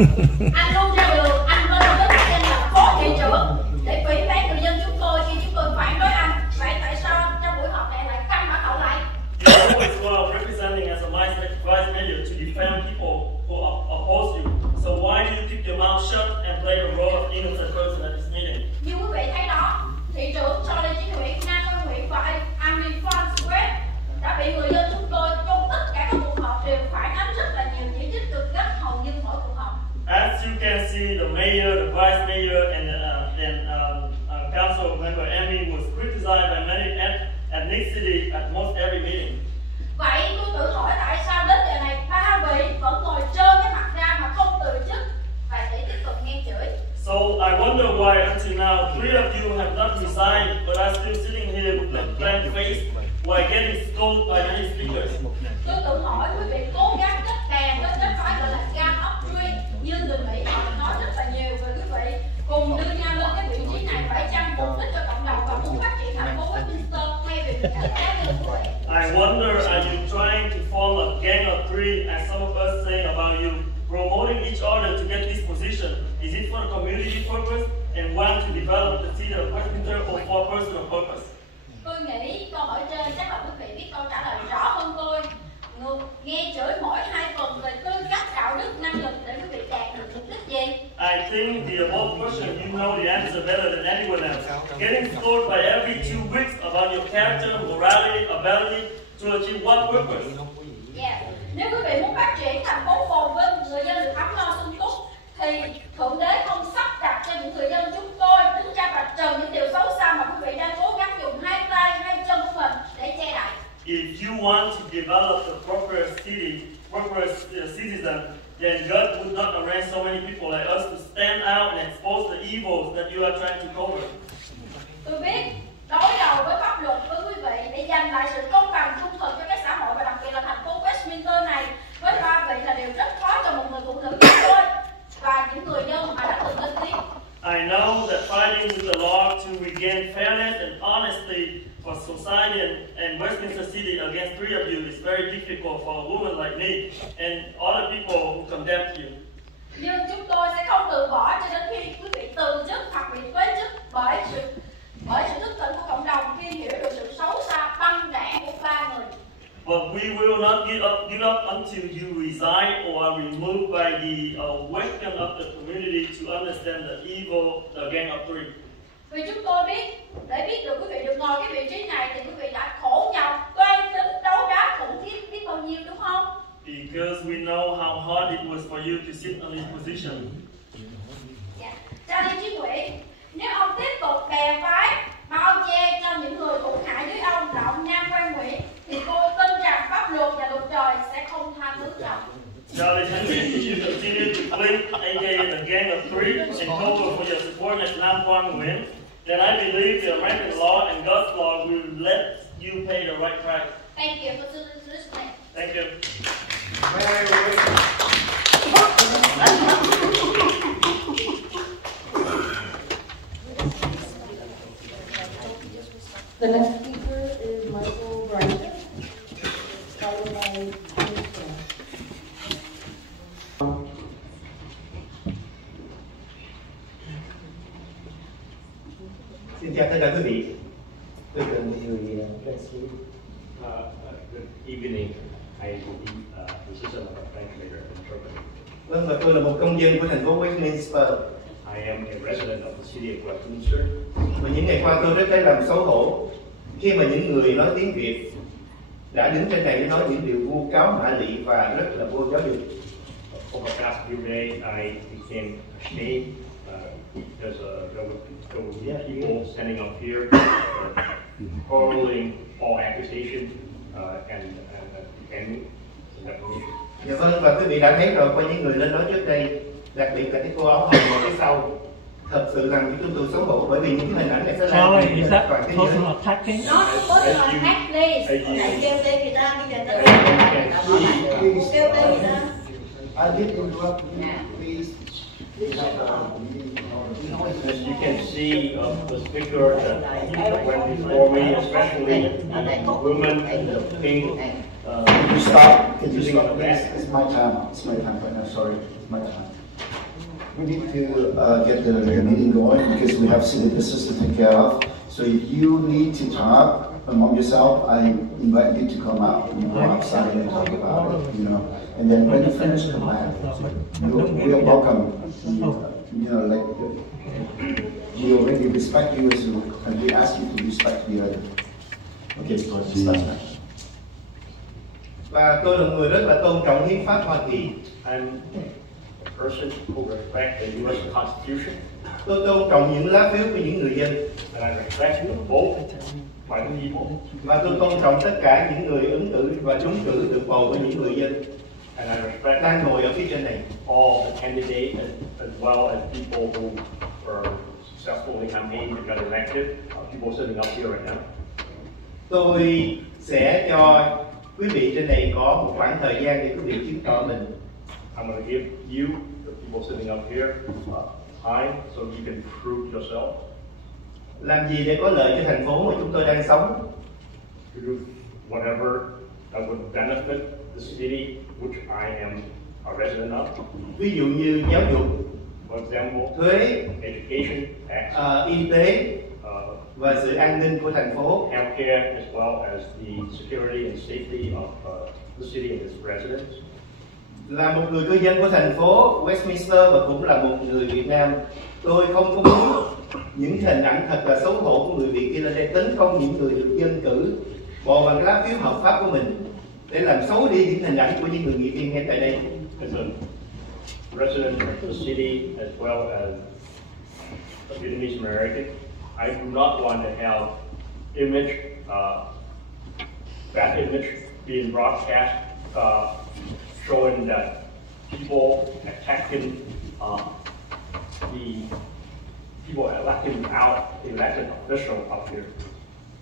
Anh luôn ra đường, anh lên với chức danh là phó thị trưởng để phỉ báng người dân chúng tôi khi chúng tôi phản đối anh. Vậy tại sao trong buổi họp này lại căng mặt hậu lại? You always go out representing as a vice mayor to defend people who oppose you. So why do you keep your mouth shut and play the role of innocent person at this meeting? Như quý vị thấy đó, thị trưởng cho Lê Chí Nguyễn, Nam Văn Nguyễn và Amin Farnsworth đã bị người dân chúng tôi trong tất cả các cuộc họp đều phản ánh rất là nhiều chỉ trích cực gắt hầu như mỗi cuộc họp. As you can see, the mayor, the vice mayor, and council member Amy was criticized by many ethnicity at most every meeting. Vậy tôi tự hỏi tại sao đến giờ này ba vị vẫn ngồi trơ cái mặt ra mà không từ chức và để tiếp tục nghe chửi. So I wonder why until now 3 of you have not resigned, but are still sitting here with a blank face while getting scolded by many speakers. Tôi tự hỏi quý vị cố gắng kết đàn đến phải gọi là gam upgrade như người Mỹ họ nói rất là nhiều về quý vị cùng đưa nhau lên cái vị trí này phải chăng mục đích cho cộng đồng và muốn phát triển thành phố Westminster thay vì cá nhân quý vị. I wonder, are you trying to form a gang of 3 as some of us saying about you, promoting each other to get this position? Is it for a community purpose and want to develop the city of Westminster or for personal purpose? Tôi nghĩ câu hỏi trên chắc là quý vị biết câu trả lời rõ hơn tôi. Nghe chửi mỗi 2 tuần về tư cách, đạo đức, năng lực để quý vị đạt được mục đích gì? I think the above question, you know the answer better than anyone else. Getting scored by every 2 weeks about your character, morality, ability to achieve what purpose? Yeah. Nếu quý vị muốn phát triển thành phố phồn vinh, người dân được ấm no sung túc, thì Thượng Đế không sắp đặt cho những người dân chúng tôi đứng ra vạch trần những điều xấu xa mà quý vị đang cố gắng dùng 2 tay, 2 chân của mình để che đậy. If you want to develop a proper citizen, then God would not arrange so many people like us to stand out and expose the evils that you are trying to cover. Tôi biết đối đầu với pháp luật với quý vị để giành lại sự công bằng trung thực cho các xã hội và đặc biệt là thành phố Westminster này với 3 vị là điều rất khó cho một người phụ nữ như tôi và những người dân mà đã từng lên tiếng. I know that fighting with the law to regain fairness and honesty for society and Westminster City against 3 of you is very difficult for a woman like me and other people who condemn you. Nhưng chúng tôi sẽ không từ bỏ cho đến khi quý vị từ chức hoặc bị phế chức bởi sự thức tỉnh của cộng đồng khi hiểu được sự xấu xa băng đảng của 3 người. But we will not give up until you resign or are removed by the awakening of the community to understand the evil, the gang of 3. Vì chúng tôi biết, để biết được quý vị được ngồi cái vị trí này thì quý vị đã khổ nhọc, toan tính, đấu đá, khủng khiếp biết bao nhiêu đúng không? Because we know how hard it was for you to sit on this position. Dạ. Cha Lê Chí Nguyễn, nếu ông tiếp tục bè phái mà ông che cho những người hữu hại với ông là ông Nam Văn Nguyễn thì tôi tin rằng pháp luật và luật trời sẽ không tha thứ cho ông. Charlie Henry, if you continue to blink, aka the gang of 3, and cover for your subordinate Nam Quang Nguyen, then I believe the American law and God's law will let you pay the right price. Thank you for listening. Thank you. The next speaker is Michael Bryson, followed by Xin chào tất cả quý vị. Tôi là một người Good evening. I will be assistant of bank mayor in Germany. Vâng, và tôi là một công dân của thành phố Westminster. I am a resident of the city of Westminster. Và những ngày qua tôi rất lấy làm xấu hổ khi mà những người nói tiếng Việt đã đứng trên này nói những điều vu cáo mạ lị và rất là vô giáo dục. Over the past few days, I became ashamed because there were people standing up here hurling all accusations and defending that position. Dạ vâng, và quý vị đã thấy rồi qua những người lên nói trước đây, đặc biệt là cái cô áo hồng ở phía sau, thật sự làm cho tôi xấu hổ bởi vì những cái hình ảnh này sẽ làm Charlie, is that personal attacking? Not personal attack, please. Hãy kêu tên người ta, bây giờ ta kêu tên người ta. I did interrupt you, please. As you can see, the speaker that went before me, especially the woman in the pink. Can you stop? Can you stop, please? It's my time. It's my time right now. Sorry, it's my time. We need to get the meeting going because we have city business to take care of. So if you need to talk among yourself, I invite you to come out and go outside and talk about it, you know. And then when you finish, come back. We'll welcome you, you know, like we already respect you as you, and we ask you to respect the other. Okay, so start now. Và tôi là người rất là tôn trọng hiến pháp Hoa Kỳ. I'm a person who respects the U.S. Constitution. Tôi tôn trọng những lá phiếu của những người dân. And I respect the vote by the people. Và tôi tôn trọng tất cả những người ứng cử và trúng cử được bầu bởi những người dân. And I respect đang ngồi ở phía trên này. All the candidates as well as people who are successfully campaigning and got elected. People sitting up here right now. Tôi sẽ cho quý vị trên này có một khoảng thời gian để quý vị chứng tỏ mình. I'm going to give you, the people sitting up here, time so you can prove yourself. Làm gì để có lợi cho thành phố mà chúng tôi đang sống? To do whatever that would benefit the city which I am a resident of. Ví dụ như giáo dục, for example, thuế, education, tax, y tế và sự an ninh của thành phố. Healthcare as well as the security and safety of the city and its residents. Là một người cư dân của thành phố Westminster và cũng là một người Việt Nam, tôi không có muốn những hình ảnh thật là xấu hổ của người Việt kia lên đây tấn công những người được dân cử bầu bằng lá phiếu hợp pháp của mình để làm xấu đi những hình ảnh của những người nghị viên ngay tại đây. As a resident of the city as well as a Vietnamese American, I do not want to have image, bad image being broadcast, showing that people attacking the people electing out elected official up here.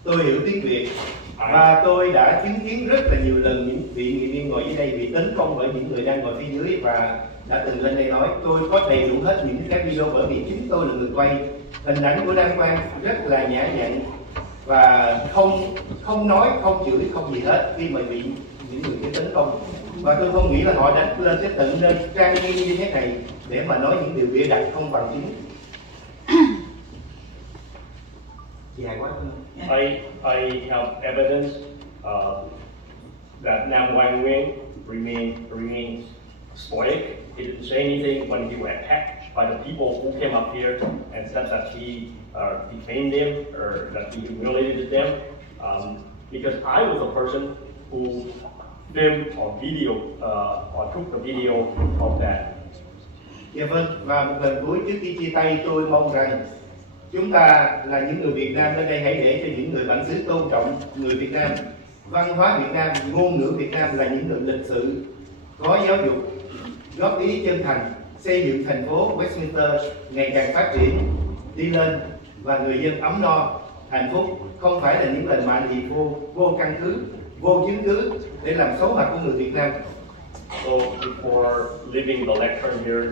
Tôi hiểu tiếng Việt và tôi đã chứng kiến rất là nhiều lần những vị nghị viên ngồi dưới đây bị tấn công bởi những người đang ngồi phía dưới và đã từng lên đây nói tôi có đầy đủ hết những cái video bởi vì chính tôi là người quay. Hình ảnh của Đăng Quang rất là nhã nhặn và không nói, không chửi, không gì hết khi mà bị những người kia tấn công. Và tôi không nghĩ là họ đã lên tới tận nơi trang nghiêm như thế này để mà nói những điều bịa đặt không bằng chứng. I have evidence that Nam Quang Nguyen remains stoic. He didn't say anything when he was attacked by the people who came up here and said that he defamed them or that he humiliated them. Because I was the person who filmed or video or took the video of that. Dạ vâng, và một lần cuối trước khi chia tay tôi mong rằng chúng ta là những người Việt Nam ở đây hãy để cho những người bản xứ tôn trọng người Việt Nam, văn hóa Việt Nam, ngôn ngữ Việt Nam là những người lịch sự, có giáo dục, góp ý chân thành, xây dựng thành phố Westminster ngày càng phát triển, đi lên và người dân ấm no, hạnh phúc, không phải là những lời mạ lị vô căn cứ, vô chứng cứ để làm xấu mặt của người Việt Nam. So before leaving the lecture here,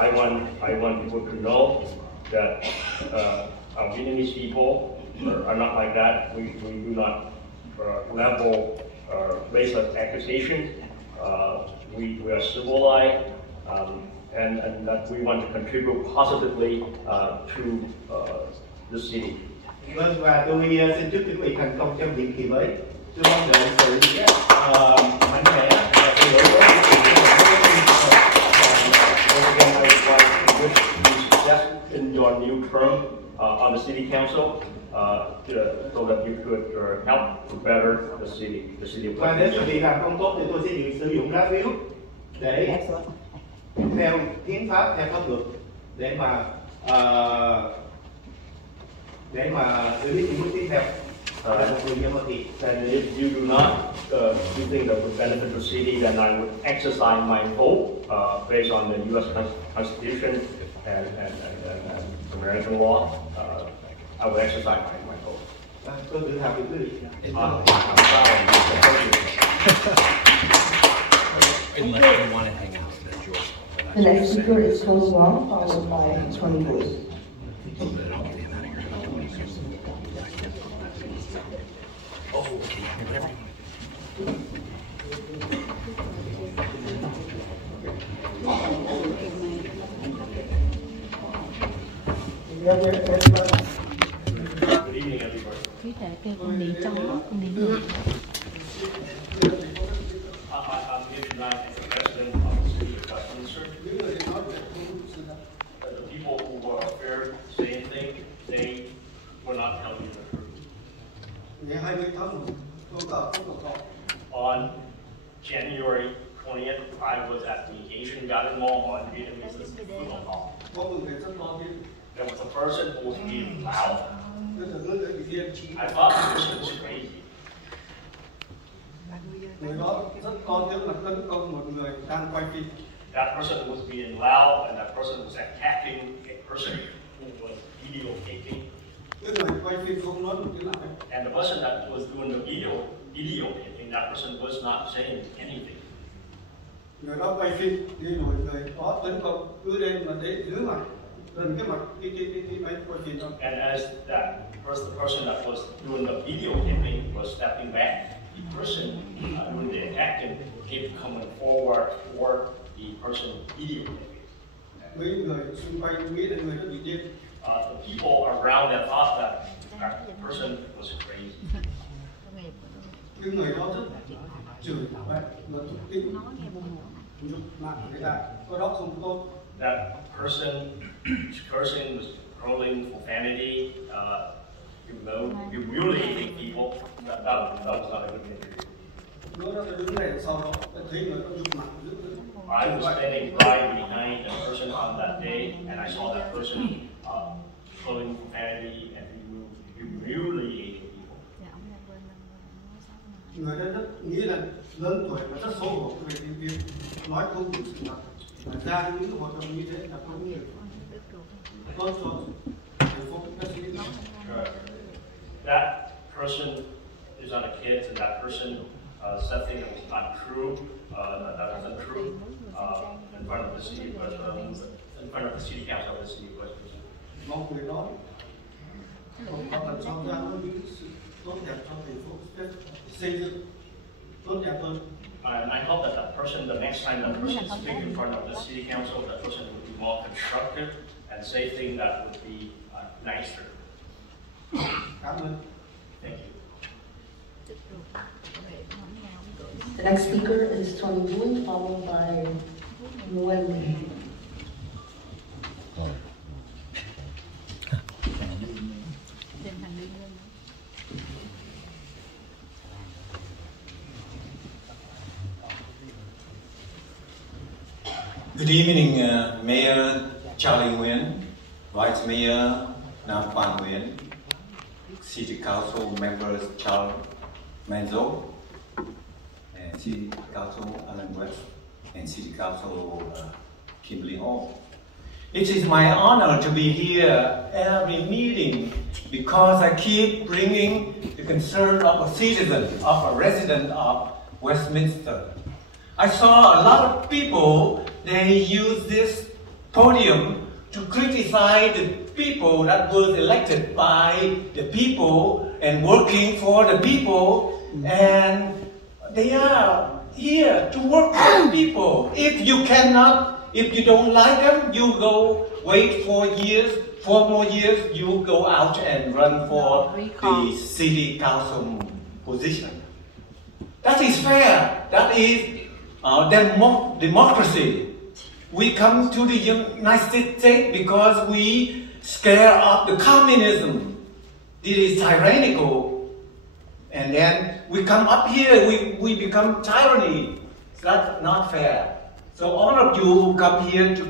I want people to know that our Vietnamese people are not like that. We do not level racist accusations. We are civilized, and that we want to contribute positively to the city. Vâng, và tôi xin chúc quý vị thành công trong nhiệm kỳ mới. Tôi mong đợi sự mạnh mẽ và sự đổi mới. Again, I would like to wish you success in your new term on the city council, so that you could help to better the city of Và nếu quý vị làm không tốt thì tôi sẽ sử dụng lá phiếu để theo hiến pháp, theo pháp luật để mà xử lý những bước tiếp theo. And if you do not you think that would benefit the city, then I would exercise my vote based on the U.S. Constitution and American law. I would exercise my vote. Tôi tự hào về quý vị. I'm proud of you. Unless you want to hang out, that's yours. The next speaker is Close Wong, followed by Tony Bruce. Oh, okay, whatever. Good evening, everybody. Quý thầy kêu con đi chó, con đi ngựa. I'm here tonight as the president of the city of Westminster. The people who were up there saying things, they were not telling you the truth. On January 20th, I was at the Asian Garden Mall on Vietnamese football hall. There was a person who was being loud. I thought the person was crazy. That person was being loud, and that person was attacking a person who was videotaping. And the person that was doing the videotaping, that person was not saying anything. Người đó quay phim đi rồi người đó tấn công cứ lên mà để dưới mặt gần cái mặt cái máy quay phim đó. And as the person that was doing the videotaping was stepping back, the person doing the attacking kept coming forward toward the person videotaping. Mấy người xung quanh nghĩ là người đó bị điên. The people around that thought that that person was crazy. Cái người đó rất chửi bạn và thúc tin nhục mạ người ta, cái đó không tốt. That person was trolling for vanity, humiliating people. That was not a good thing. Nó đã đứng đây sau đó thấy người đó nhục mạ rất. I was standing right behind the person on that day, and I saw that person trolling for vanity and humiliating people. Người đó rất nghĩ là lớn tuổi và rất xấu hổ về cái việc nói không đúng sự thật, và ra những hoạt động như thế là không được tốt cho thành phố các sĩ. That person is not a kid, and that person said things that was not true, that wasn't true in front of the city, but in front of the city council of the city of Westminster. Mong người đó không có lần sau ra có những sự tốt đẹp cho thành phố xây dựng tốt đẹp hơn. And I hope that that person, the next time that person speaks in front of the city council, that person would be more constructive and say things that would be nicer. Cảm ơn. Thank you. The next speaker is Tony Boone, followed by Nguyen. Good evening, Mayor Charlie Nguyen, Vice Mayor Nam Quan Nguyen, City Council members Charles Manzo, and City Council Alan West, and City Council Kimberly Hall. It is my honor to be here every meeting because I keep bringing the concern of a citizen, of a resident of Westminster. I saw a lot of people, they use this podium to criticize the people that was elected by the people and working for the people, and they are here to work for the people. If you don't like them, you go wait 4 more years, you go out and run for the city council position. That is fair. That is democracy. We come to the United States because we scare of the communism. It is tyrannical. And then we come up here, we become tyranny. That's not fair. So all of you who come here to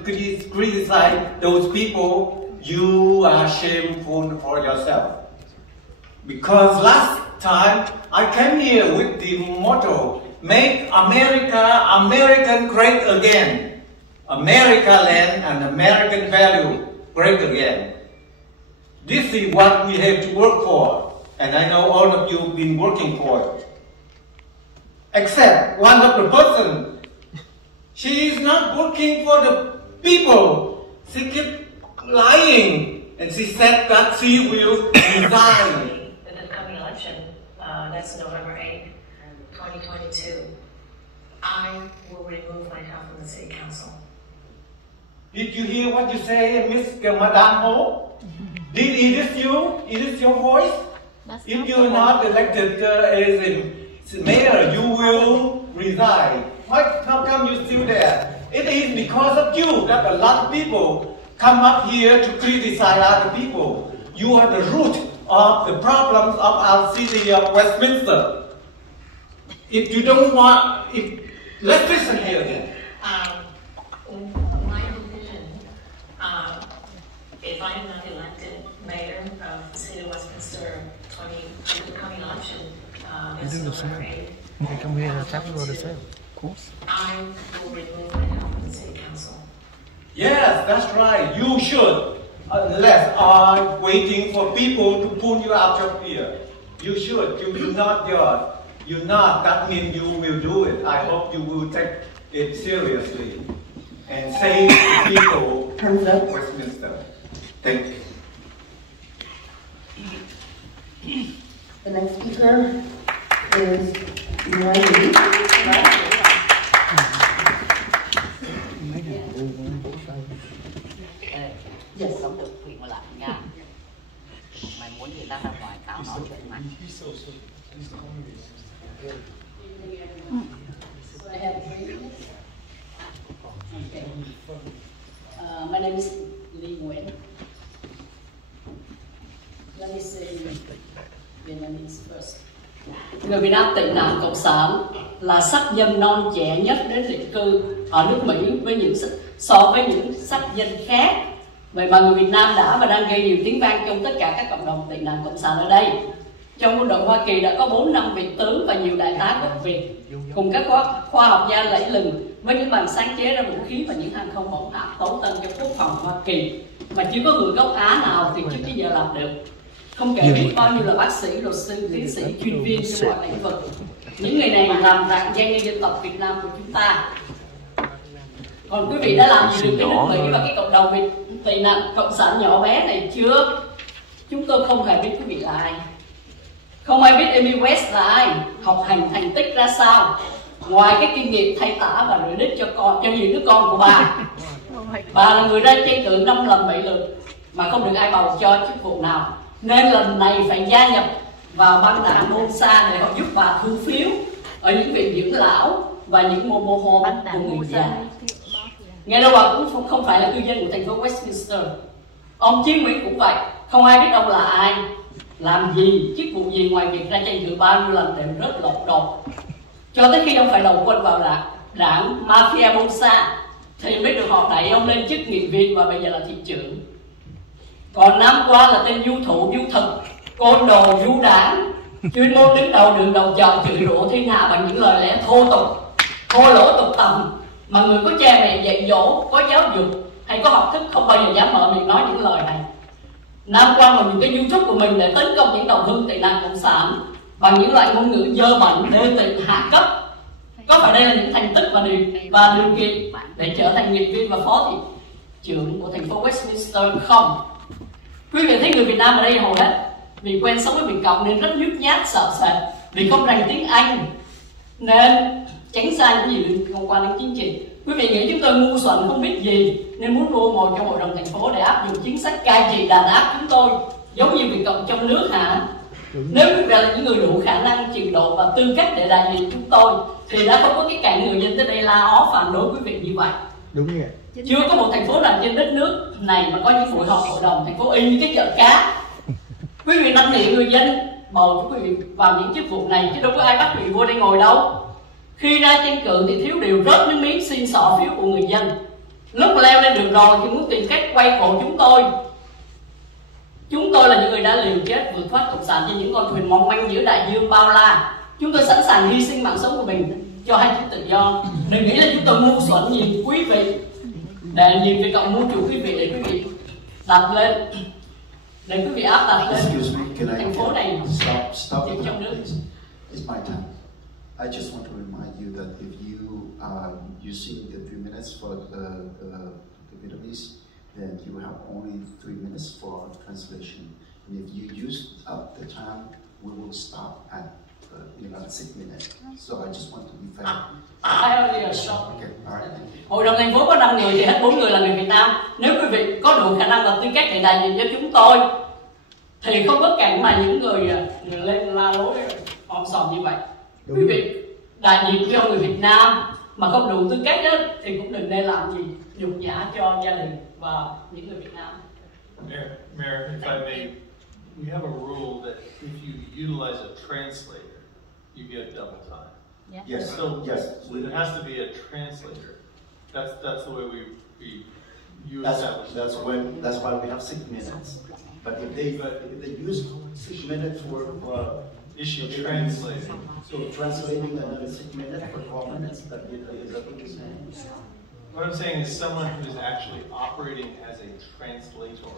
criticize those people, you are shameful for yourself. Because last time I came here with the motto, make America American great again. America land and American value great again. This is what we have to work for. And I know all of you have been working for it. Except one of the person, she is not working for the people. She kept lying. And she said that she will resign. The upcoming election, that's November 8th, 2022, I will remove myself from the city council. Did you hear what you say, Miss Madame Ho? Is this you? Is this your voice? If you're not elected as a mayor, you will resign. How come you're still there? It is because of you that a lot of people come up here to criticize other people. You are the root of the problems of our city of Westminster. If you don't want, let's listen here then. My decision, if I am not elected mayor of the city of Westminster, the coming election, this November 8th, I will remove myself from the city council. Yes, that's right. You should. Unless I'm waiting for people to pull you out of here. You should. You do not yours. You not. That means you will do it. I hope you will take it seriously and save the people of Westminster. Thank you. The next speaker is Wendy. Yes. Không được quyền mà làm nha. Mày muốn gì ta ra ngoài tao nói chuyện mày. My name is Lee Nguyen. Let me say Vietnamese first. Người Việt Nam tị nạn cộng sản là sắc dân non trẻ nhất đến định cư ở nước Mỹ so với những sắc dân khác. Vậy mà người Việt Nam đã và đang gây nhiều tiếng vang trong tất cả các cộng đồng tị nạn cộng sản ở đây. Trong quân đội Hoa Kỳ đã có 4 năm vị tướng và nhiều đại tá gốc Việt cùng các khoa học gia lẫy lừng với những bằng sáng chế ra vũ khí và những hàng không mẫu hạm tấu tân cho quốc phòng Hoa Kỳ mà chưa có người gốc Á nào thì trước tới giờ làm được. Không kể biết bao nhiêu là bác sĩ, luật sư, tiến sĩ, chuyên viên trong mọi lĩnh vực. Những người này làm rạng danh nhân dân tộc Việt Nam của chúng ta. Còn quý vị đã làm gì được cái nước Mỹ và cái cộng đồng Việt tị nạn cộng sản nhỏ bé này chưa? Chúng tôi không hề biết quý vị là ai. Không ai biết Amy West là ai, học hành thành tích ra sao, ngoài cái kinh nghiệm thay tả và rửa đít cho nhiều đứa con của bà. Bà là người ra tranh cử 5 lần 7 lượt mà không được ai bầu cho chức vụ nào, nên lần này phải gia nhập vào băng đảng Bolsa để họ giúp bà thu phiếu ở những viện dưỡng lão và những mô home của người già. Nghe đâu bà cũng không phải là cư dân của thành phố Westminster. Ông Chí Nguyễn cũng vậy, không ai biết ông là ai, làm gì, chức vụ gì ngoài việc ra tranh cử bao nhiêu lần đều rất lột đột. Cho tới khi ông phải đầu quân vào đảng Mafia Bolsa thì mới được họ đẩy ông lên chức nghị viên và bây giờ là thị trưởng. Còn năm qua là tên du thủ, du thực, côn đồ, du đảng, chuyên môn đứng đầu đường đầu chợ chửi rủa thiên hạ bằng những lời lẽ thô tục, thô lỗ tục tầm mà người có cha mẹ dạy dỗ, có giáo dục hay có học thức không bao giờ dám mở miệng nói những lời này. Năm qua mà dùng cái YouTube của mình để tấn công những đồng hương tị nạn cộng sản bằng những loại ngôn ngữ dơ bẩn, đê tiện, hạ cấp. Có phải đây là những thành tích và điều kiện để trở thành nghị viên và phó thị trưởng của thành phố Westminster không? Quý vị thấy người Việt Nam ở đây hầu hết vì quen sống với Việt Cộng nên rất nhút nhát, sợ sệt, vì không rành tiếng Anh nên tránh xa những gì liên quan đến chính trị. Quý vị nghĩ chúng tôi ngu xuẩn không biết gì nên muốn đua ngồi trong hội đồng thành phố để áp dụng chính sách cai trị đàn áp chúng tôi giống như Việt Cộng trong nước hả? Nếu quý vị là những người đủ khả năng, trình độ và tư cách để đại diện chúng tôi thì đã không có cái cản người dân tới đây la ó phản đối quý vị như vậy. Đúng vậy. Chưa có một thành phố nào trên đất nước này mà có những buổi họp hội đồng thành phố y như cái chợ cá. Quý vị năn nỉ người dân bầu cho quý vị vào những chức vụ này chứ đâu có ai bắt quý vị vô đây ngồi đâu. Khi ra tranh cử thì thiếu điều rớt nước miếng xin xỏ phiếu của người dân. Lúc leo lên được rồi thì muốn tìm cách quay cổ chúng tôi. Chúng tôi là những người đã liều chết vượt thoát cộng sản trên những con thuyền mong manh giữa đại dương bao la. Chúng tôi sẵn sàng hy sinh mạng sống của mình cho hai chữ tự do. Đừng nghĩ là chúng tôi ngu xuẩn nhìn quý vị để nhìn Việt Cộng mua chủ quý vị để quý vị đặt lên, để quý vị áp đặt lên thành phố này stop trong nước. It's my time. I just want to remind you that if you are using the 3 minutes for the Vietnamese, then you have only 3 minutes for translation. And if you use up the time we will stop at 6 minutes. So I just want to be fair. I only short. Okay, all right. Hội đồng thành phố có 5 người thì hết 4 người là người Việt Nam. Nếu quý vị có đủ khả năng và tư cách để đại diện cho chúng tôi thì không có cảnh mà những người lên la lối om sòm như vậy. Quý vị đại diện cho người Việt Nam mà không đủ tư cách đó thì cũng đừng nên làm gì nhục nhã cho gia đình và những người Việt Nam. Mayor, if I may, we have a rule that if you utilize a translator, you get double time. Yeah. Yes. So yes. There has to be a translator. That's the way you establish. That's why we have 6 minutes. But if they use 6 minutes for issue translating. So translating another 6 minutes for 12 minutes. Is that what you're saying? What I'm saying is someone who is actually operating as a translator.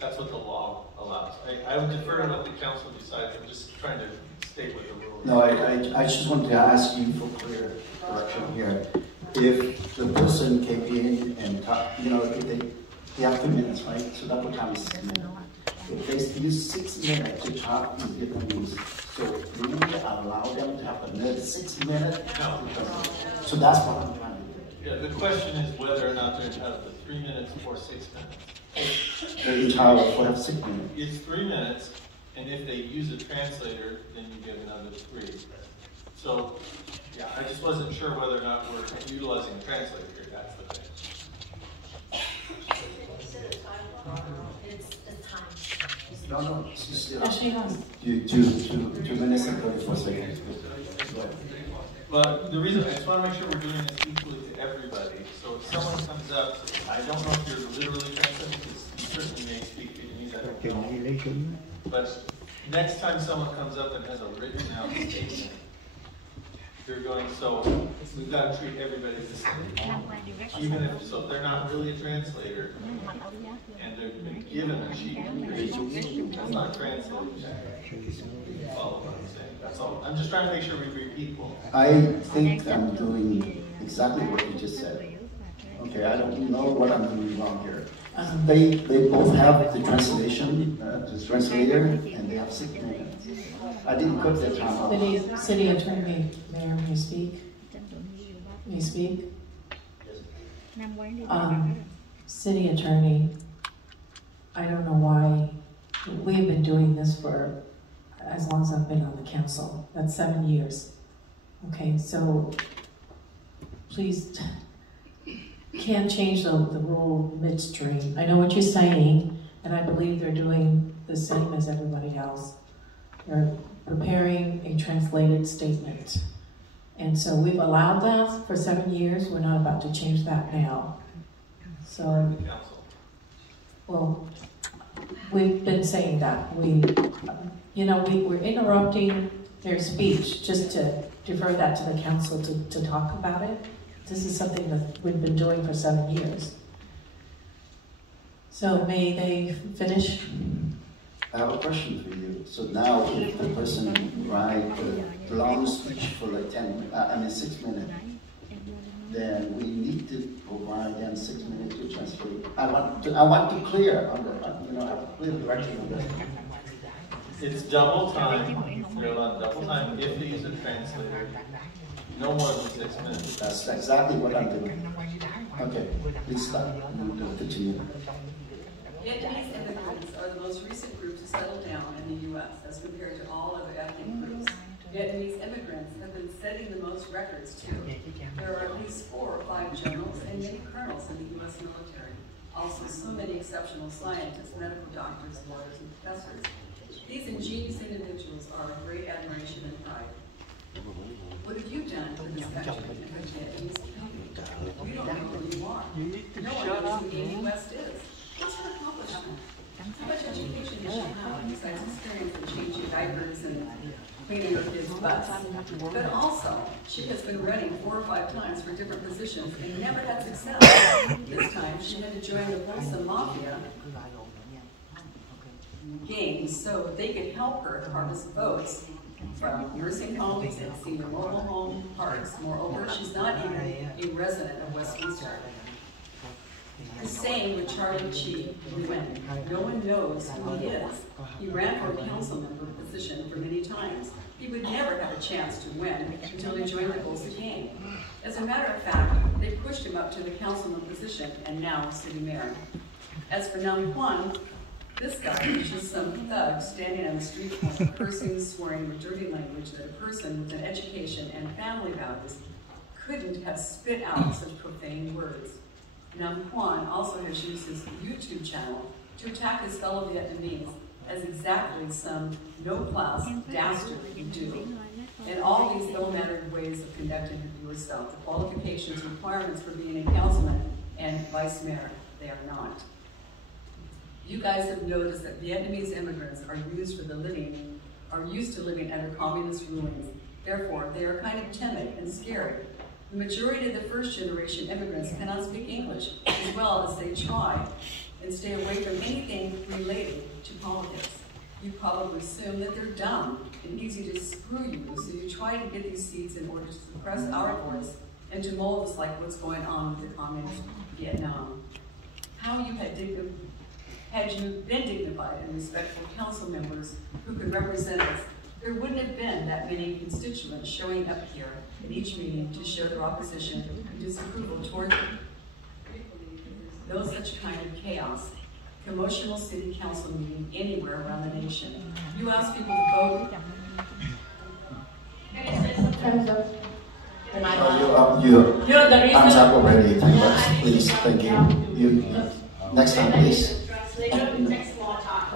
That's what the law allows. I would defer to what the council decides. I'm just trying to stay with the rules. No, I just want to ask you for clear direction here. If the person came in and if they have 2 minutes, right? So double time is 6 minutes. If they use 6 minutes to talk in Vietnamese, so do we allow them to have another 6 minutes? No. So that's what I'm trying to do. Yeah, the question is whether or not they're entitled to 3 minutes or 6 minutes. They're entitled to 6 minutes. It's 3 minutes, and if they use a translator, then you get another 3. So, yeah, I just wasn't sure whether or not we're utilizing a translator here. That's the thing. No, she's still. Yes, she has. 2 minutes and 34 seconds. But the reason, I just want to make sure we're doing this equally to everybody. So if someone comes up, I don't know if you're literally translating, because you certainly may speak Vietnamese, I don't know. But next time someone comes up and has a written out statement, you're going, so we've got to treat everybody the same. Even if, so if they're not really a translator, and they've been given a sheet, that's not translated. Follow what I'm saying. That's all. I'm just trying to make sure we're equal. I think I'm doing exactly what you just said. Okay, I don't know what I'm doing wrong here. They both have the translation, the translator, and they have 6 minutes. I didn't put that time out. City Attorney, Mayor, may I speak? May I speak? City Attorney, I don't know why we've been doing this for as long as I've been on the council. That's 7 years. Okay, so please can't change the rule midstream. I know what you're saying, and I believe they're doing the same as everybody else. They're preparing a translated statement. And so we've allowed that for 7 years. We're not about to change that now. So, well, we've been saying that. We're interrupting their speech just to defer that to the council to talk about it. This is something that we've been doing for 7 years. So may they finish? I have a question for you. So now, if the person writes a long speech for like 6 minutes, then we need to provide them 6 minutes to translate. I want to clear on the, have a clear direction on this. It's double time. You're allowed double time if they use a translator. No more than 6 minutes. That's exactly what I'm doing. Okay, please stop. Continue. Vietnamese immigrants are the most recent group to settle down in the U.S. as compared to all other ethnic groups. Vietnamese immigrants have been setting the most records too. There are at least 4 or 5 generals and many colonels in the U.S. military. Also, so many exceptional scientists, medical doctors, lawyers, and professors. These ingenious individuals are of great admiration and pride. What have you done for this country and for Vietnamese people? You don't know who you are. No one knows who Amy West is. What's her accomplishment? How much education does she have besides experience in changing diapers and cleaning her kids' butts? But also, she has been running 4 or 5 times for different positions and never had success. This time, she had to join the Bolsa Mafia game so they could help her harvest votes from nursing homes and senior mobile home parks. Moreover, she's not even a resident of Westminster. The same with Charlie Chi Nguyen. No one knows who he is. He ran for a council member position for many times. He would never have a chance to win until he joined the Bolsa gang. As a matter of fact, they pushed him up to the councilman position and now city mayor. As for Nam Kwan, this guy is just some thug standing on the street corner, cursing, swearing with dirty language that a person with an education and family values couldn't have spit out such profane words. Nam Kwan also has used his YouTube channel to attack his fellow Vietnamese as exactly some no-class dastard would do. In all these ill-mannered ways of conducting yourself, the qualifications and requirements for being a councilman and vice mayor, they are not. You guys have noticed that Vietnamese immigrants are used to living under communist rulings. Therefore, they are kind of timid and scared. The majority of the first-generation immigrants cannot speak English, as well as they try and stay away from anything related to politics. You probably assume that they're dumb and easy to screw you, so you try to get these seats in order to suppress our voice and to mold us like what's going on with the communist Vietnam. How you had you been dignified and respectful council members who could represent us, there wouldn't have been that many constituents showing up here at each meeting to show their opposition and disapproval toward you. No such kind of chaos, commotional city council meeting anywhere around the nation. You ask people to vote. Time's up. Time's up already. Please, thank you. Next time, please.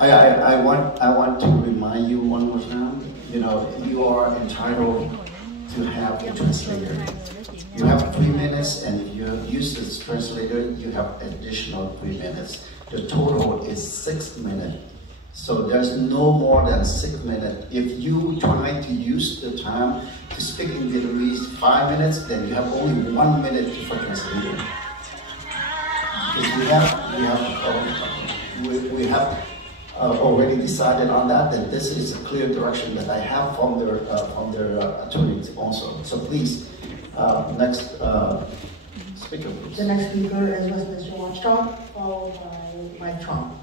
I want to remind you one more time. You know, you are entitled to have a translator. You have 3 minutes, and if you use this translator, you have additional 3 minutes. The total is 6 minutes. So there's no more than 6 minutes. If you try to use the time to speak in Vietnamese 5 minutes, then you have only 1 minute for translating. Because we have already decided on that, and this is a clear direction that I have from their attorneys also. So please, next speaker, please. The next speaker is Westminster Watchdog, followed by Mike Trump.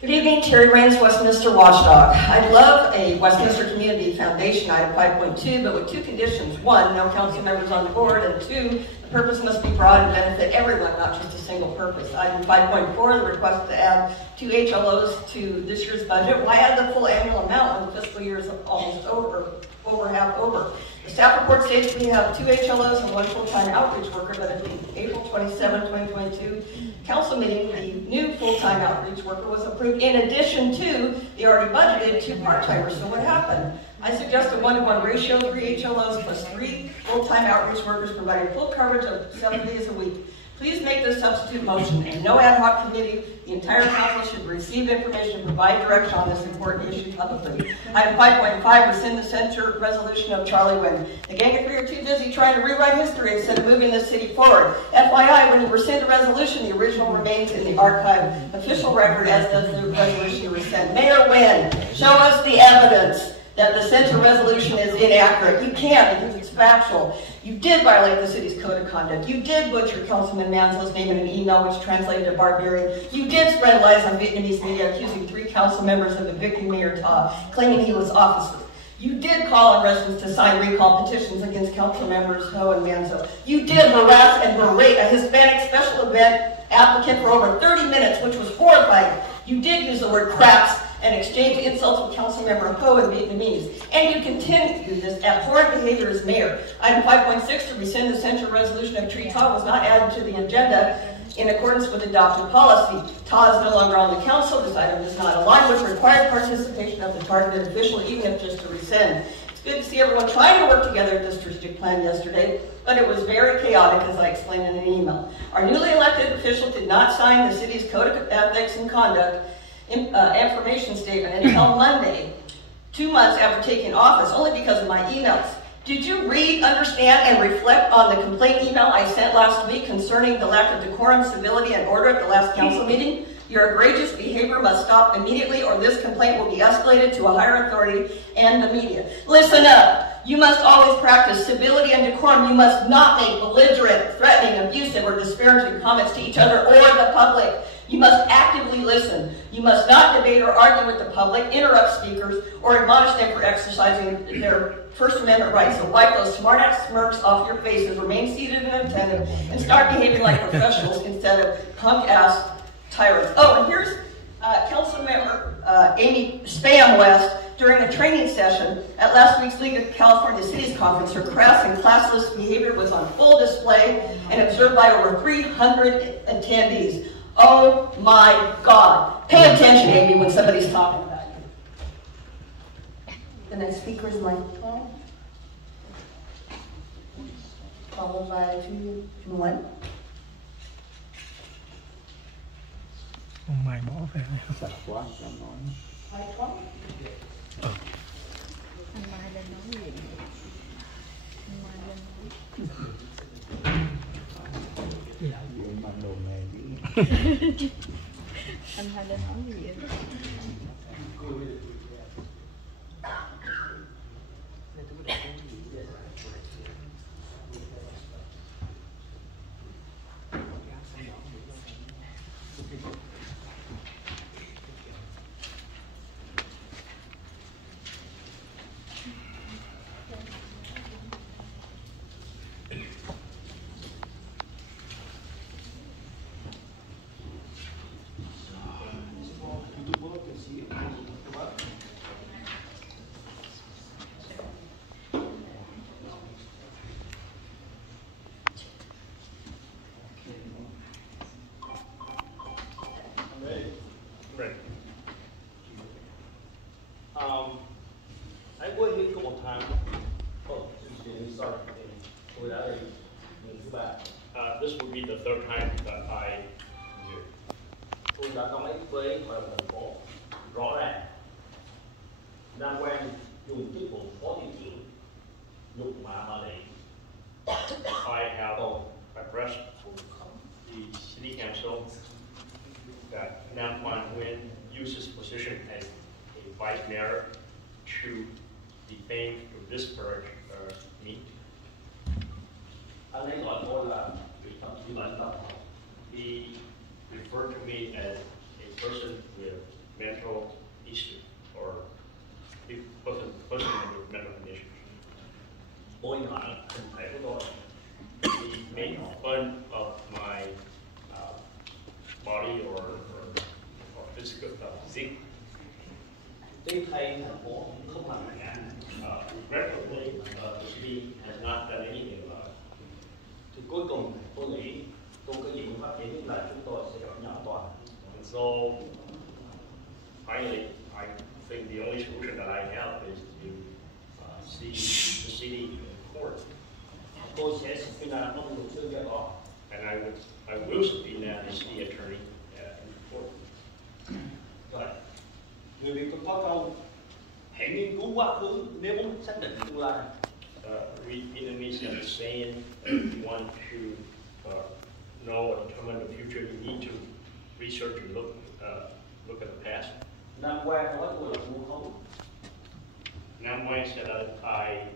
Good evening, Terry Raines, Westminster Watchdog. I'd love a Westminster Community Foundation item 5.2, but with 2 conditions. 1, no council members on the board, and 2, the purpose must be broad and benefit everyone, not just a single purpose. Item 5.4, the request to add 2 HLOs to this year's budget. Why add the full annual amount when the fiscal year is almost half over? The staff report states we have 2 HLOs and 1 full-time outreach worker, but at the April 27, 2022 council meeting, the new full-time outreach worker was approved in addition to the already budgeted 2 part-timers. So what happened? I suggest a 1-to-1 ratio, 3 HLOs plus 3 full-time outreach workers providing full coverage of 7 days a week. Please make this substitute motion, and no ad hoc committee. The entire council should receive information and provide direction on this important issue publicly. Item 5.5, rescind the censure resolution of Charlie Wynn. The gang of three are too busy trying to rewrite history instead of moving the city forward. FYI, when you rescind a resolution, the original remains in the archive official record, as does the resolution to rescind. Mayor Wynn, show us the evidence that the censure resolution is inaccurate. You can't, because it's factual. You did violate the city's code of conduct. You did butcher Councilman Manzo's name in an email which translated to barbarian. You did spread lies on Vietnamese media accusing 3 council members of evicting Mayor Ta, claiming he was officeless. You did call on residents to sign recall petitions against council members Ho and Manzo. You did harass and berate a Hispanic special event applicant for over 30 minutes, which was horrifying. You did use the word craps and exchange insults with Councilmember Ho in Vietnamese. And you continue to do this abhorrent behavior as mayor. Item 5.6, to rescind the censure resolution of Tree Ta was not added to the agenda in accordance with adopted policy. Ta is no longer on the council. This item does not align with required participation of the targeted official, even if just to rescind. It's good to see everyone trying to work together at this strategic plan yesterday, but it was very chaotic, as I explained in an email. Our newly elected official did not sign the city's code of ethics and conduct information statement until Monday, 2 months after taking office, only because of my emails. Did you read, understand, and reflect on the complaint email I sent last week concerning the lack of decorum, civility, and order at the last council meeting? Your egregious behavior must stop immediately, or this complaint will be escalated to a higher authority and the media. Listen up. You must always practice civility and decorum. You must not make belligerent, threatening, abusive, or disparaging comments to each other or the public. You must actively listen. You must not debate or argue with the public, interrupt speakers, or admonish them for exercising their First Amendment rights. So wipe those smart-ass smirks off your faces, remain seated and attentive, and start behaving like professionals instead of punk-ass tyrants. Oh, and here's Councilmember Amy Spam West during a training session at last week's League of California Cities Conference. Her crass and classless behavior was on full display and observed by over 300 attendees. Oh my God. Pay attention, Amy, when somebody's talking about you. The next speaker is Mike Paul, followed by 2 and 1. Ông mày bỏ về này. Mike Paul. Anh Mai lên nói gì? Anh Mai lên nói. Dạ, vậy mà đồ nghề dữ. Anh Mai lên nói gì vậy? Anh quên đi có một tháng. This will be the third time that I do. Tôi đã nói với hội đồng thành phố rõ ràng Nam Quang dùng chức vụ phó thị trưởng nhục mạ bà Lệ. I have addressed the city council that Nam Quan Nguyen uses position as a vice mayor to defame or disparage me. Anh ấy gọi tôi là bị tâm bệnh tâm thần. He referred to me as a person with mental issue or a person with mental condition. Bôi nhọ hình thể của tôi. He made fun of my body or physical physique. Tiếc thay thành phố không làm gì cả. Regrettably, the city has not done anything about it. Thì cuối cùng tôi nghĩ tôi có gì cũng phát triển là chúng tôi sẽ gặp nhau tòa. And so finally, I think the only solution that I have is to see the city in court. Tôi sẽ subpoena ông luật sư cho tòa. And I will subpoena the city attorney in court. Rồi, người Việt có câu hãy nghiên cứu quá khứ nếu muốn xác định tương lai. We Vietnamese have a saying that if you want to know or determine the future, you need to research and look at the past. Nam Quang nói tôi là vu khống. Nam Quang said that I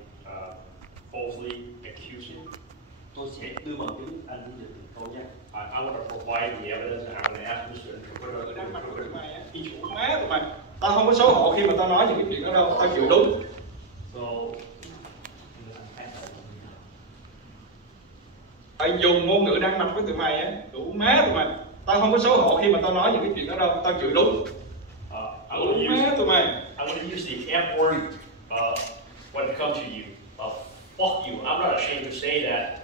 falsely accused him. Tôi sẽ đưa bằng chứng anh được câu nhé. I want to provide the evidence and I'm going to ask Mr. Interpreter to interpret Má tụi mày, tao không có xấu hổ khi mà tao nói những cái chuyện đó đâu, tao chịu đúng. So, phải dùng ngôn ngữ đăng mặt với tụi mày á, đủ má tụi mày. Tao không có xấu hổ khi mà tao nói những cái chuyện đó đâu, tao chịu đúng. Đủ má tụi mày. I'm going to use the F word when it comes to you. Fuck you. I'm not ashamed to say that.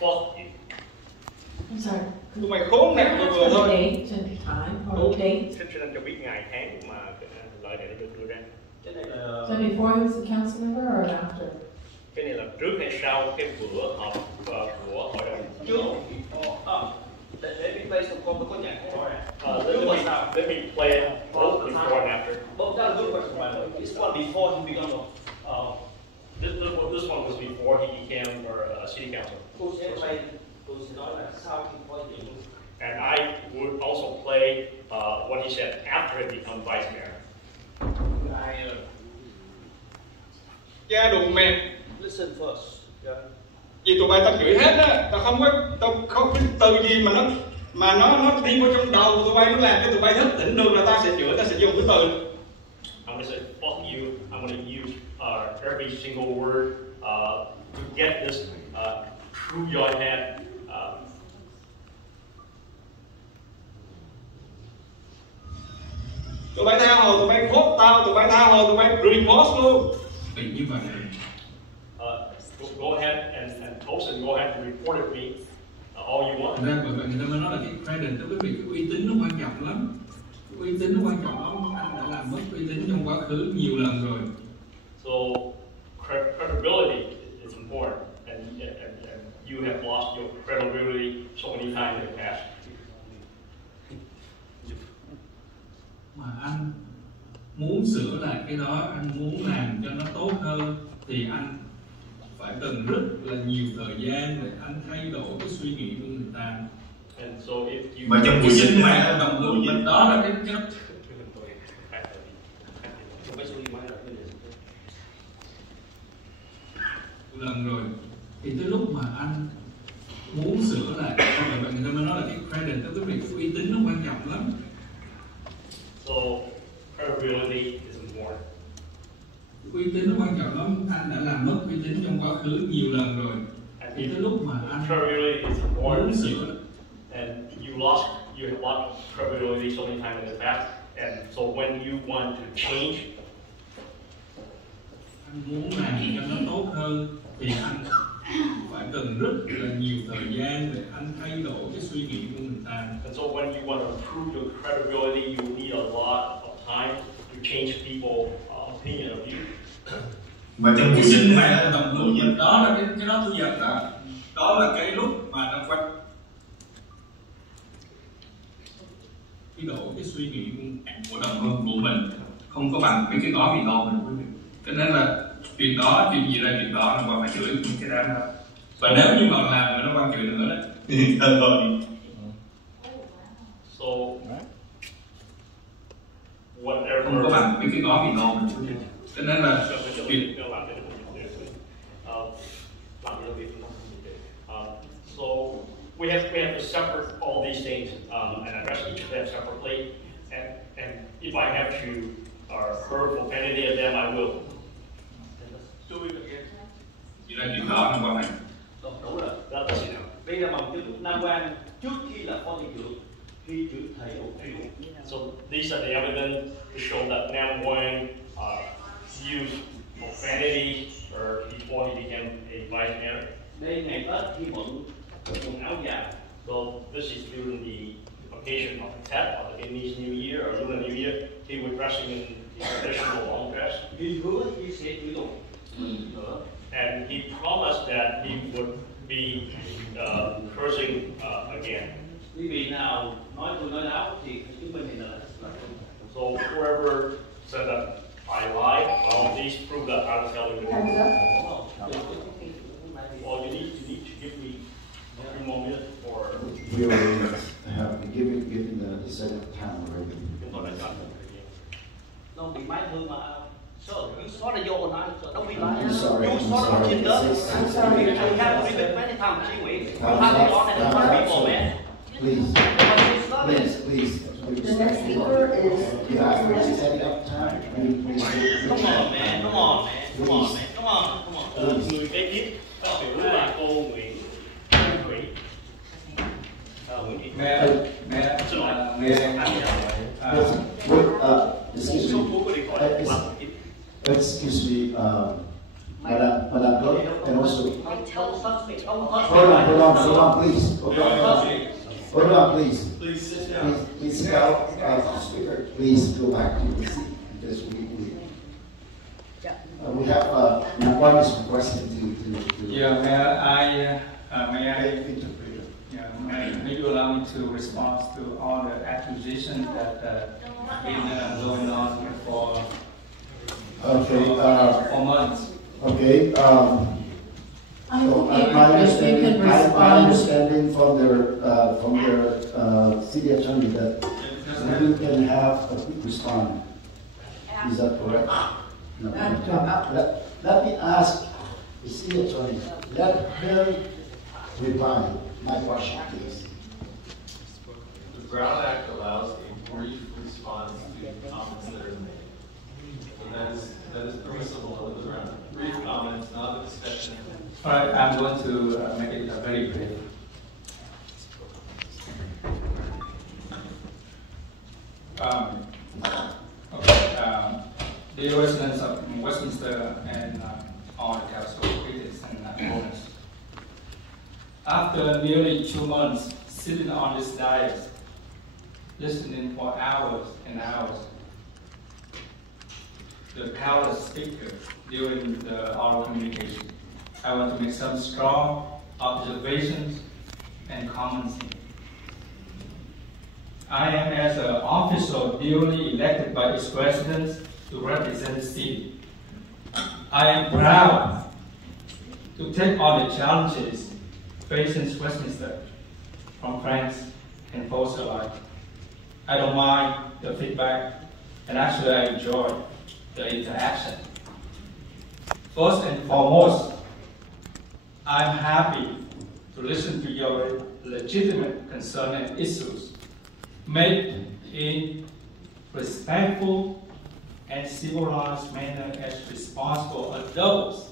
Fuck you. I'm sorry. Tụi mày khốn nạn tụi vừa thôi. Xin cho biết ngày tháng mà lời này được đưa ra. So before he was a council member or after? Cái này là trước hay sau cái bữa họp của hội đồng? Trước. Để mình play some con có nhạc rõ ràng. Let me play it both before and after. Both that's a good question, by the way. This one before he began This was city council. Tôi sẽ nói là sau khi có những. And I would also play what he said after he became vice mayor. Cha đủ mẹ. Listen first. Yeah. Vì tụi bay tao chửi hết á, tao không biết từ gì mà nó đi vô trong đầu tụi bay, nó làm cho tụi bay thức tỉnh được là tao sẽ chửi, tao sẽ dùng cái từ. I'm going to say fuck you. I'm going to use every single word to get this through your head. Tụi bay tha hồ, tụi bay vote tao, tụi bay tha hồ, tụi bay report luôn. Vì như vậy. Go ahead and post and go ahead and report it me all you want. Ra bởi vậy người ta mới nói là cái credit đối với việc cái uy tín nó quan trọng lắm. Cái uy tín nó quan trọng lắm. Anh đã làm mất uy tín trong quá khứ nhiều lần rồi. So credibility is important, and you have lost your credibility so many times in the past. Mà anh muốn sửa lại cái đó, anh muốn làm cho nó tốt hơn thì anh phải cần rất là nhiều thời gian để anh thay đổi cái suy nghĩ của người ta. And so if you và trong buổi sinh mạng đồng hương mình đó là cái lần rồi thì tới lúc mà anh muốn sửa lại bởi vậy người ta mới nói là cái credit đó, cái việc cái uy tín nó quan trọng lắm. So credibility is important. Uy tín nó quan trọng lắm, anh đã làm mất uy tín trong quá khứ nhiều lần rồi. Thì tới lúc mà anh muốn sửa and you have lost credibility so many times in the past, and so when you want to change, anh muốn làm cho nó tốt hơn thì anh phải cần rất là nhiều thời gian để anh thay đổi cái suy nghĩ của người ta. And so when you want to improve your credibility, you need a lot of time to change people's opinion of you. Mà trong buổi sinh mạng đồng hương mình đó là cái đó tôi giật đó. Đó là cái lúc mà nó quay cái độ cái suy nghĩ của đồng hương của mình không có bằng với cái gói mì tôm mình quý vị. Cho nên là chuyện đó, chuyện gì ra chuyện đó nó phải chửi cái đám đó. Và nếu như mà làm nó quan chửi nữa đó thì thật rồi. So whatever không có bằng với cái gói mì tôm mình quý vị. Cho nên là chuyện so we have to separate all these things and address each of them separately. And if I have to hurt profanity of them, I will. Chỉ là chuyện đó nó quan trọng. Đúng rồi. Đây là bằng chứng Nam Quang trước khi là phó thị trưởng, khi trưởng thầy ủng hộ. So these are the evidence to show that Nam Quang used profanity before he became a vice mayor. Đây ngày Tết khi mượn quần áo dài. So this is during the occasion of Tet or the Vietnamese New Year or Lunar New Year. He was dressing in the traditional long dress. He hứa he sẽ chửi lùi. And he promised that he would be cursing again. Quý vị nào nói tôi nói láo thì chứng minh thì là. So whoever said that I lied, well, these prove that I was telling the truth. Well, you need to give me 3 more minutes for. We already have given the second time already. Nó bị máy hư mà. So you saw the your own eyes. Don't be lying. I'm sorry. You saw the kid up. I'm sorry. You have to be many times. She wait. You have to go and tell people, man. Please. Please. The next speaker is. You asked for setting up time. Come on, man. Come on, man. Come on, man. Come on. Come on. Người cái tiếp phát biểu là cô Nguyễn Thủy. Excuse me, Madam Clerk, and also. Hold on, please. Hold on, please. Please sit down. Please sit down. Speaker, please go back to your seat because we have one is requested to. Yeah, may you allow me to respond to all the accusations that have been going on for months? Okay. I So, think my if you could my respond. understanding from their city attorney that you can have a quick response. Is that correct? No. Let me ask the city attorney. Let her reply my question, please. The Brown Act allows a brief response to comments that are made. So that is permissible under the Brown Act. Brief comments, not a discussion. All right, I'm going to make it very brief. The residents of Westminster and all the council critics and owners. After nearly 2 months sitting on this dais, listening for hours and hours, the countless speakers during the oral communication, I want to make some strong observations and comments. I am as an official duly elected by its residents to represent the city. I am proud to take on the challenges facing Westminster from friends and foes alike. I don't mind the feedback, and actually I enjoy the interaction. First and foremost, I'm happy to listen to your legitimate concern and issues made in respectful and civilized manner as responsible adults.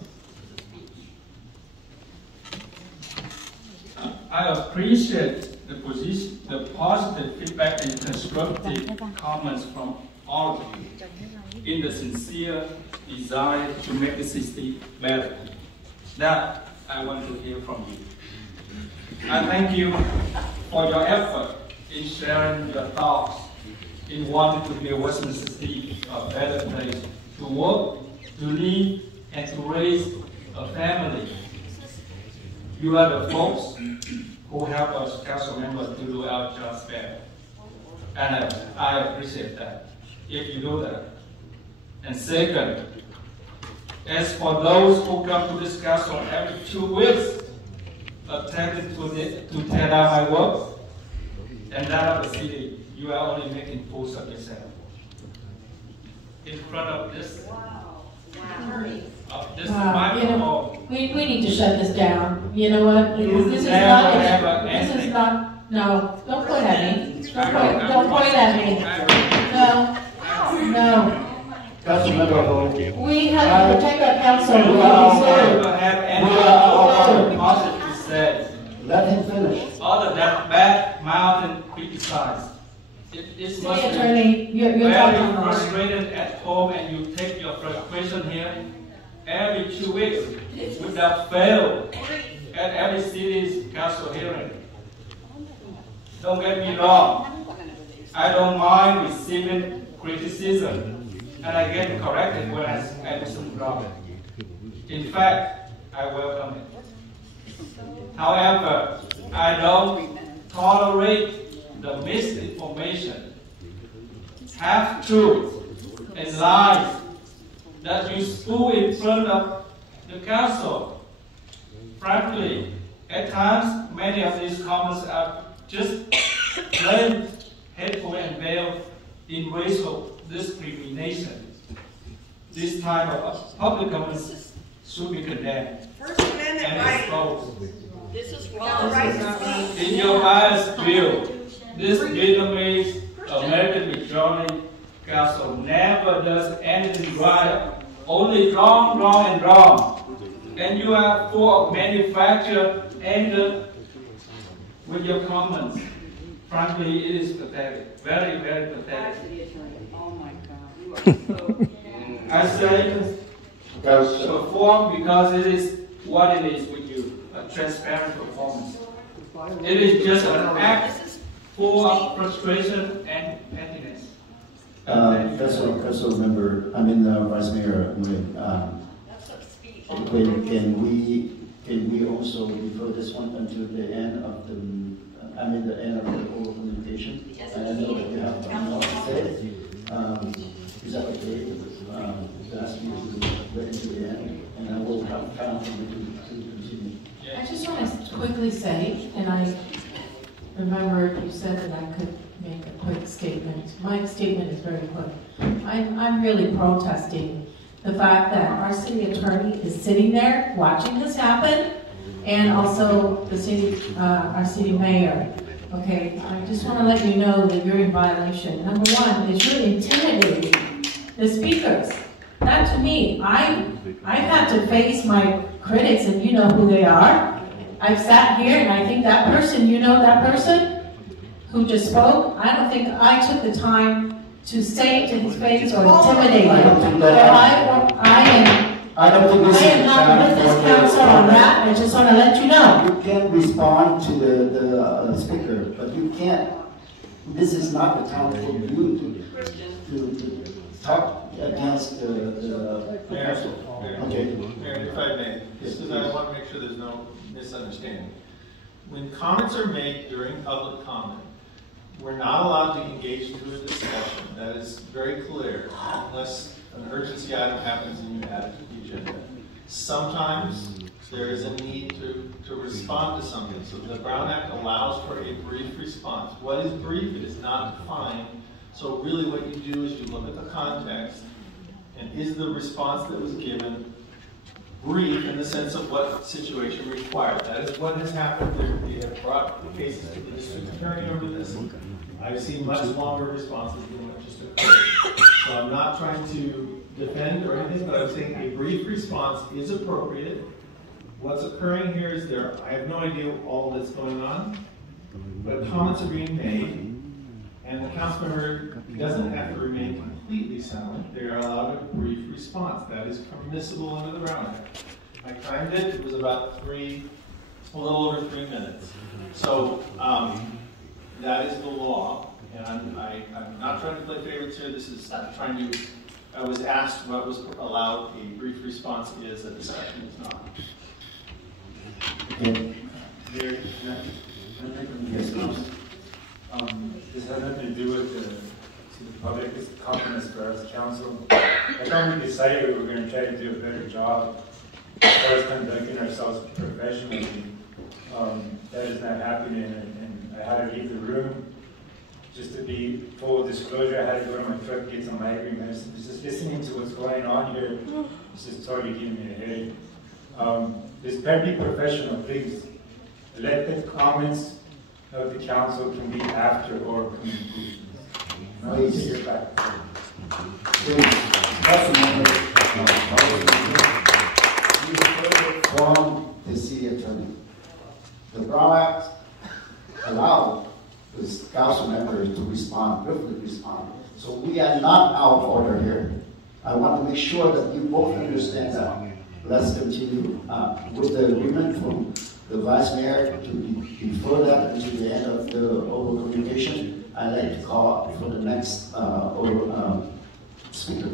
I appreciate the positive feedback and constructive comments from all of you in the sincere desire to make the city better. That I want to hear from you. I thank you for your effort in sharing your thoughts in wanting to make Westminster City a better place to work, to live, and to raise a family. You are the folks who help us council members to do our jobs better. And I appreciate that, if you do that. And second, as for those who come to this council every 2 weeks, attempting to tear down my work and that of the city, you are only making fools of yourself. In front of this, microphone. We need to shut this down. You know what? This is not, no, don't point at me. Don't point at me. No. We have to protect our council. We don't have any positive to say. Let him finish. Other than bad mouth and criticize. It must be Attorney, you're very frustrated at home, and you take your frustration here every 2 weeks without fail at every city's council hearing. Don't get me wrong. I don't mind receiving criticism, and I get corrected when I do something wrong. In fact, I welcome it. However, I don't tolerate the misinformation, half-truth, and lies that you spew in front of the council. Frankly, at times, many of these comments are just plain hateful and veiled in racial discrimination. This type of public comments should be condemned and exposed. This is wrong. In your highest view, this Vietnamese American majority council never does anything right, only wrong, and wrong. And you are full of manufactured anger with your comments. Frankly, it is pathetic. Very, very pathetic. Oh my God, you are so... I say perform because it is what it is with you, a transparent performance. It is just an act full of frustration and pettiness. Council member, Vice Mayor, can we also defer this one until the end of the end of the oral communication? And I know that you have more to say. Is that okay? Ask you to wait until the end, and I will have time for you to continue. quickly say, and I remember you said that I could make a quick statement. My statement is very quick. I'm really protesting the fact that our city attorney is sitting there watching this happen, and also the city, our city mayor. Okay, I just want to let you know that you're in violation. Number one is you're intimidating the speakers. That to me, I've had to face my critics, and you know who they are. I've sat here, and I think that person, you know that person who just spoke, I don't think I took the time to say it to his face or intimidate him. I don't think this I am not with this council on that. I just want to let you know. You can respond to the speaker, but you can't. This is not the time for you to talk against the council. Okay. Mayor, if I may, just because I want to make sure there's no misunderstanding. When comments are made during public comment, we're not allowed to engage into a discussion. That is very clear, unless an urgency item happens and you add it to the agenda. Sometimes there is a need to respond to something. So the Brown Act allows for a brief response. What is brief? It is not defined. So really what you do is you look at the context, and is the response that was given brief in the sense of what situation required. That is what has happened. We have brought cases to the district attorney over this. I've seen much longer responses than what just occurred. So I'm not trying to defend or anything, but I'm saying a brief response is appropriate. What's occurring here is I have no idea all that's going on, but comments are being made, and the council member doesn't have to remain completely silent. They are allowed a brief response. That is permissible under the Brown Act. I timed it. It was about a little over 3 minutes. So that is the law, and I'm not trying to play favorites here. This is trying to. I was asked what was allowed. A brief response is. A discussion is not. Okay. Yes, this has nothing to do with the public. It's confidence for us, council. I thought we decided we were going to try to do a better job as far as conducting ourselves professionally. That is not happening, and I had to leave the room. Just to be full disclosure, I had to go to my truck, get some migraine medicine. Just listening to what's going on here, this is totally giving me a headache. Just better be professional, please. Let the comments of the council can be after or conclusions. Please. You're back. From the city attorney. The Brown Act allowed the council members to respond, briefly respond. So we are not out of order here. I want to make sure that you both understand that. Let's continue with the agreement from the Vice Mayor to defer that until the end of the oral communication. I'd like to call for the next speaker.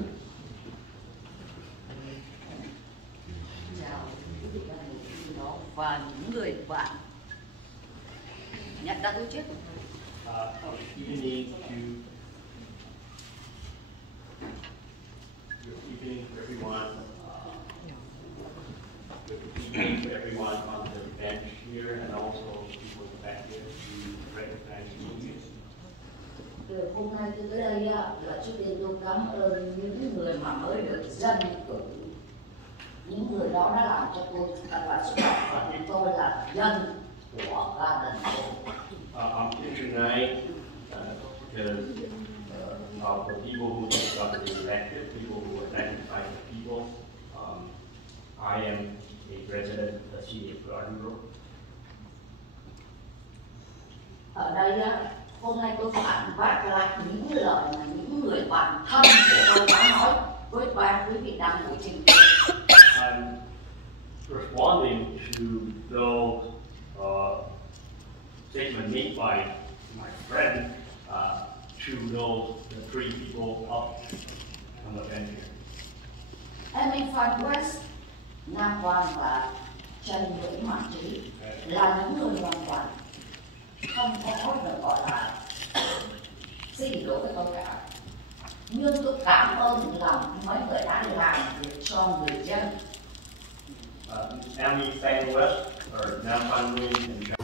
Và những người bạn nhận ra tôi trước. Evening to everyone. Good evening to everyone on the bench here, and also people back here to recognize you. Hôm nay tôi tới đây là trước tiên tôi cảm ơn những người mà mới được dân cử. Những người đó đã làm cho tôi và sức khỏe của tôi là dân của gia đình tôi. I'm here tonight because of the people who got elected, people who were elected by the people. I am a resident of the city of Gardner. Ở đây hôm nay tôi phản bác lại những lời mà những người bạn thân của tôi đã nói với ba quý vị đang ngồi trên kia. I'm responding to those statements made by my friend to the three people up on the bench here. Em in Phan West, Nam Quang và Trần Nguyễn Hoàng Trí là những người hoàn toàn không có được gọi là xin lỗi với tôi cả. Nhưng tôi cảm ơn lòng mấy người đã làm việc cho người dân. Nam East West or Nam Quan Nguyên